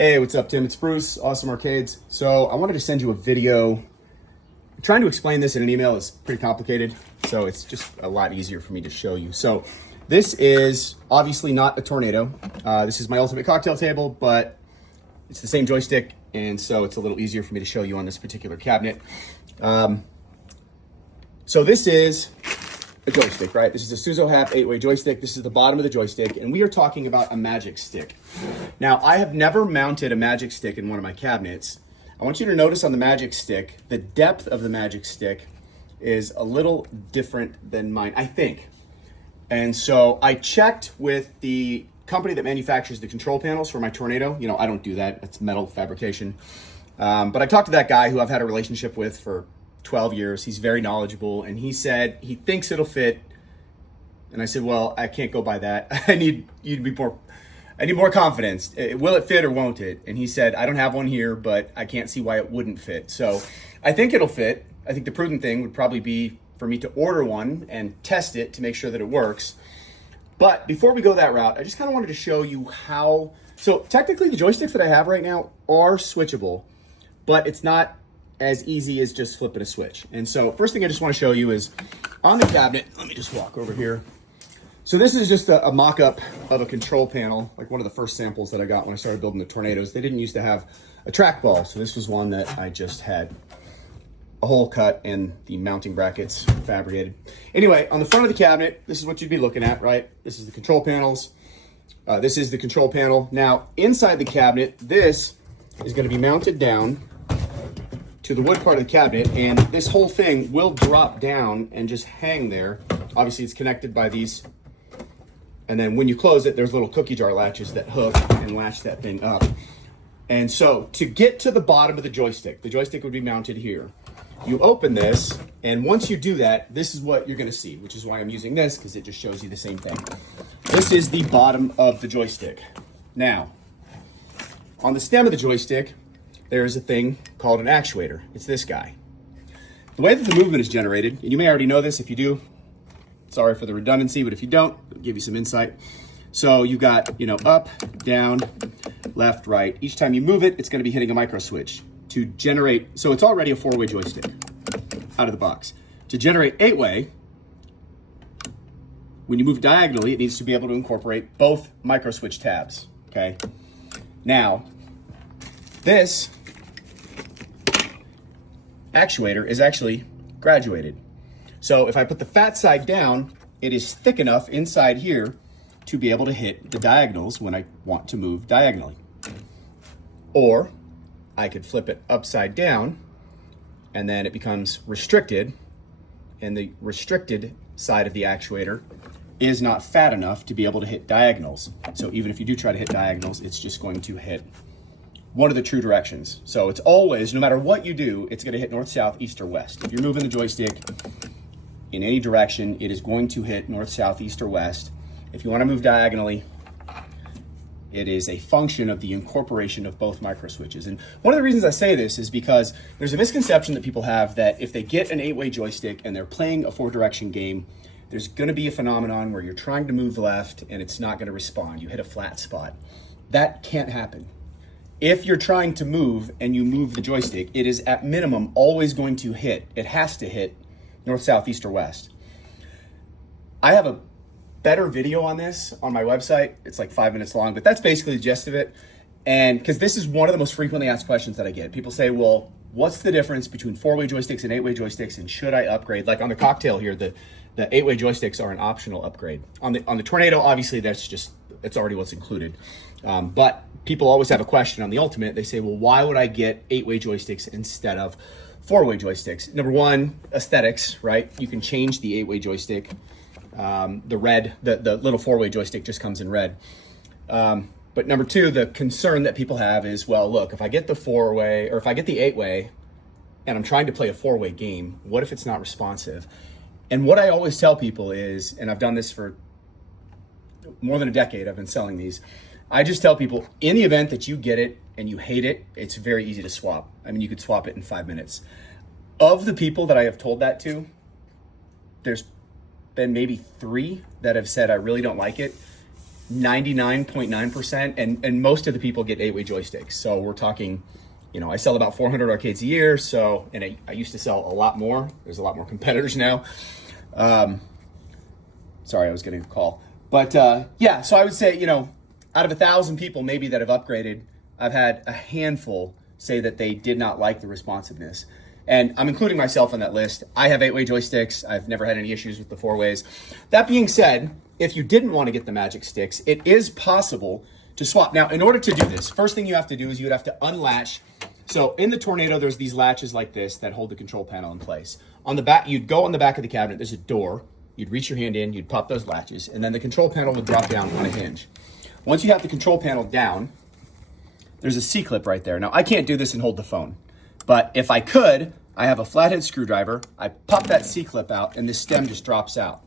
Hey, what's up, Tim? It's Bruce, Awesome Arcades. So I wanted to send you a video. Trying to explain this in an email is pretty complicated, so it's just a lot easier for me to show you. So this is obviously not a Tornado. This is my ultimate cocktail table, but it's the same joystick, and so it's a little easier for me to show you on this particular cabinet. So this is a joystick, right? This is a Suzo Hap 8-way joystick. This is the bottom of the joystick, and we are talking about a Magic Stick. Now, I have never mounted a Magic Stick in one of my cabinets. I want you to notice on the Magic Stick, the depth of the Magic Stick is a little different than mine, I think. And so I checked with the company that manufactures the control panels for my Tornado. You know, I don't do that. It's metal fabrication. But I talked to that guy who I've had a relationship with for 12 years. He's very knowledgeable, and he said he thinks it'll fit. And I said, well, I can't go by that. I need more confidence. Will it fit or won't it? And he said, I don't have one here, but I can't see why it wouldn't fit. So I think it'll fit. I think the prudent thing would probably be for me to order one and test it to make sure that it works. But before we go that route, I just kind of wanted to show you how. So technically the joysticks that I have right now are switchable, but it's not as easy as just flipping a switch. And so first thing I just want to show you is on the cabinet. Let me just walk over here. So this is just a mock-up of a control panel, like one of the first samples that I got when I started building the Tornadoes. They didn't used to have a trackball, so this was one that I just had a hole cut and the mounting brackets fabricated. Anyway, on the front of the cabinet, this is what you'd be looking at, right? This is the control panels. This is the control panel. Now, inside the cabinet, this is going to be mounted down to the wood part of the cabinet, and this whole thing will drop down and just hang there. Obviously, it's connected by these. And then when you close it, there's little cookie jar latches that hook and latch that thing up. And so to get to the bottom of the joystick would be mounted here. You open this, and once you do that, this is what you're gonna see, which is why I'm using this, because it just shows you the same thing. This is the bottom of the joystick. Now, on the stem of the joystick, there is a thing called an actuator. It's this guy. The way that the movement is generated, and you may already know this. If you do, sorry for the redundancy, but if you don't, it'll give you some insight. So you've got, up, down, left, right. Each time you move it, it's going to be hitting a micro switch to generate. So it's already a 4-way joystick out of the box. To generate 8-way, when you move diagonally, it needs to be able to incorporate both micro switch tabs. Okay. Now, this actuator is actually graduated. So if I put the fat side down, it is thick enough inside here to be able to hit the diagonals when I want to move diagonally. Or I could flip it upside down, and then it becomes restricted, and the restricted side of the actuator is not fat enough to be able to hit diagonals. So even if you do try to hit diagonals, it's just going to hit one of the true directions. So it's always, no matter what you do, it's going to hit north, south, east, or west. If you're moving the joystick in any direction, it is going to hit north, south, east, or west. If you want to move diagonally, it is a function of the incorporation of both micro switches. And one of the reasons I say this is because there's a misconception that people have that if they get an 8-way joystick and they're playing a 4-direction game, there's going to be a phenomenon where you're trying to move left and it's not going to respond. You hit a flat spot. That can't happen. If you're trying to move and you move the joystick, it is at minimum always going to hit. It has to hit north, south, east, or west. I have a better video on this on my website. It's like 5 minutes long, but that's basically the gist of it. And because this is one of the most frequently asked questions that I get. People say, well, what's the difference between 4-way joysticks and 8-way joysticks, and should I upgrade? Like on the cocktail here, the 8-way joysticks are an optional upgrade. On the Tornado, obviously it's already what's included. But people always have a question on the Ultimate. They say, well, why would I get 8-way joysticks instead of 4-way joysticks? Number one, aesthetics, right? You can change the 8-way joystick. The little 4-way joystick just comes in red. But number two, the concern that people have is, well, look, if I get the 4-way or if I get the 8-way and I'm trying to play a 4-way game, what if it's not responsive? And what I always tell people is, and I've done this for more than a decade, I've been selling these. I just tell people, in the event that you get it and you hate it, it's very easy to swap. I mean, you could swap it in 5 minutes. Of the people that I have told that to, there's been maybe 3 that have said, I really don't like it. 99.9%, and most of the people get 8-way joysticks. So we're talking, you know, I sell about 400 arcades a year. So, and I used to sell a lot more. There's a lot more competitors now. Sorry, I was getting a call. But yeah, so I would say, you know, out of 1,000 people maybe that have upgraded, I've had a handful say that they did not like the responsiveness. And I'm including myself on that list. I have 8-way joysticks. I've never had any issues with the 4-ways. That being said, if you didn't want to get the Magic Sticks, it is possible to swap. Now, in order to do this, first thing you have to do is you'd have to unlatch. So in the Tornado, there's these latches like this that hold the control panel in place. On the back, you'd go on the back of the cabinet, there's a door. You'd reach your hand in, you'd pop those latches, and then the control panel would drop down on a hinge. Once you have the control panel down, there's a C-clip right there. Now, I can't do this and hold the phone, but if I could, I have a flathead screwdriver. I pop that C-clip out, and this stem just drops out.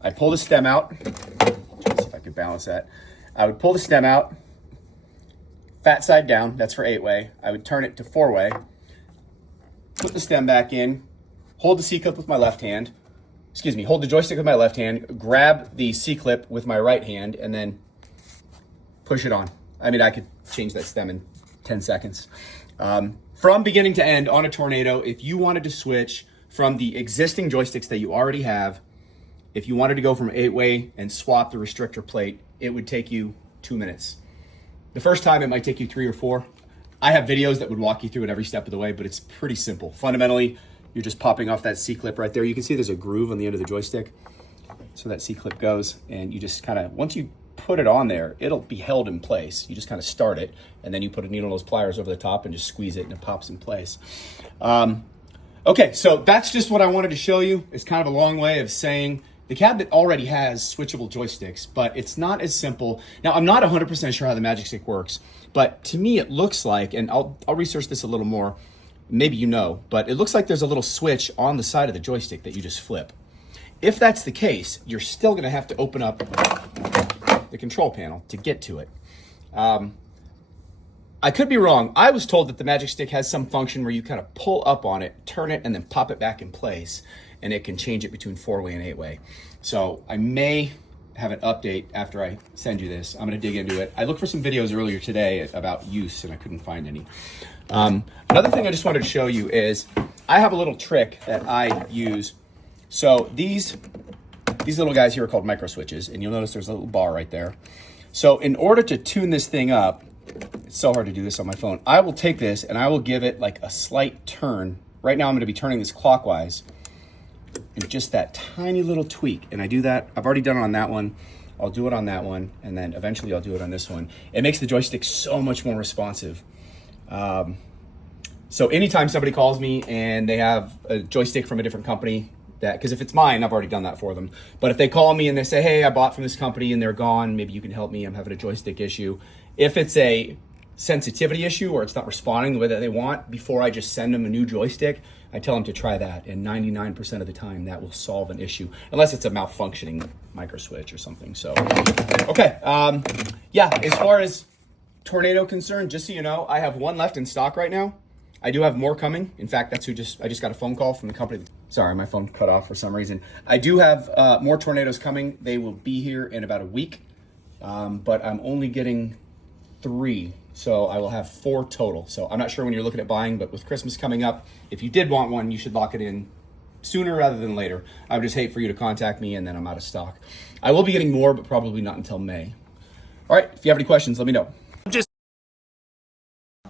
I pull the stem out. Let's see if I could balance that. I would pull the stem out, fat side down. That's for 8-way. I would turn it to 4-way, put the stem back in, hold the C-clip with my left hand. Hold the joystick with my left hand, grab the C-clip with my right hand, and then push it on. I mean, I could change that stem in 10 seconds. From beginning to end on a Tornado, if you wanted to switch from the existing joysticks that you already have, if you wanted to go from 8-way and swap the restrictor plate, it would take you 2 minutes. The first time it might take you 3 or 4. I have videos that would walk you through it every step of the way, but it's pretty simple. Fundamentally, you're just popping off that C-clip right there. You can see there's a groove on the end of the joystick. So that C-clip goes, and you just kind of, once you put it on there, it'll be held in place. You just kind of start it, and then you put a needle nose pliers over the top and just squeeze it, and it pops in place. Okay, so that's just what I wanted to show you. It's kind of a long way of saying the cabinet already has switchable joysticks, but it's not as simple. Now, I'm not 100% sure how the Magic Stick works, but to me it looks like, and I'll research this a little more, maybe you know, but it looks like there's a little switch on the side of the joystick that you just flip. If that's the case, you're still gonna have to open up the control panel to get to it. I could be wrong. I was told that the Magic Stick has some function where you kind of pull up on it, turn it, and then pop it back in place, and it can change it between 4-way and 8-way. So I may have an update after I send you this. I'm gonna dig into it. I looked for some videos earlier today about use, and I couldn't find any. Another thing I just wanted to show you is I have a little trick that I use. So these little guys here are called micro switches, and you'll notice there's a little bar right there. So in order to tune this thing up, it's so hard to do this on my phone, I will take this and I will give it like a slight turn. Right now I'm gonna be turning this clockwise, and just that tiny little tweak. And I do that, I've already done it on that one. I'll do it on that one, and then eventually I'll do it on this one. It makes the joystick so much more responsive. So anytime somebody calls me and they have a joystick from a different company, because if it's mine, I've already done that for them. But if they call me and they say, hey, I bought from this company and they're gone, maybe you can help me, I'm having a joystick issue. If it's a sensitivity issue or it's not responding the way that they want, before I just send them a new joystick, I tell them to try that. And 99% of the time that will solve an issue, unless it's a malfunctioning micro switch or something. So, okay. Yeah, as far as Tornado concerned, just so you know, I have one left in stock right now. I do have more coming. In fact, that's I just got a phone call from the company. Sorry, my phone cut off for some reason. I do have more Tornadoes coming. They will be here in about a week, but I'm only getting 3. So I will have 4 total. So I'm not sure when you're looking at buying, but with Christmas coming up, if you did want one, you should lock it in sooner rather than later. I would just hate for you to contact me and then I'm out of stock. I will be getting more, but probably not until May. All right, if you have any questions, let me know.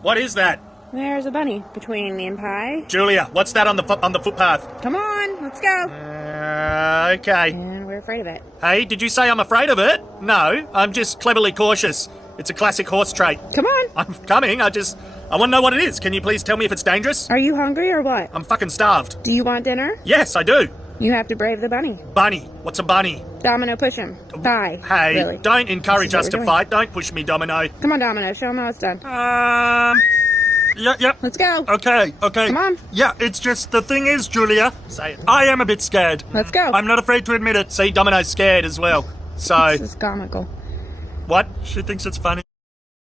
What is that? There's a bunny between me and Pie. Julia, what's that on the footpath? Come on, let's go. Okay. And we're afraid of it. Hey, did you say I'm afraid of it? No, I'm just cleverly cautious. It's a classic horse trait. Come on. I'm coming, I want to know what it is. Can you please tell me if it's dangerous? Are you hungry or what? I'm fucking starved. Do you want dinner? Yes, I do. You have to brave the bunny. Bunny? What's a bunny? Domino, push him. Pie. Hey, really. Don't encourage us to doing. fight. Don't push me, Domino. Come on, Domino, show him how it's done. Yep. Let's go. Okay. Come on. Yeah, it's just, the thing is, Julia, say it. I am a bit scared. Let's go. I'm not afraid to admit it. See, Domino's scared as well. So... This is comical. What? She thinks it's funny.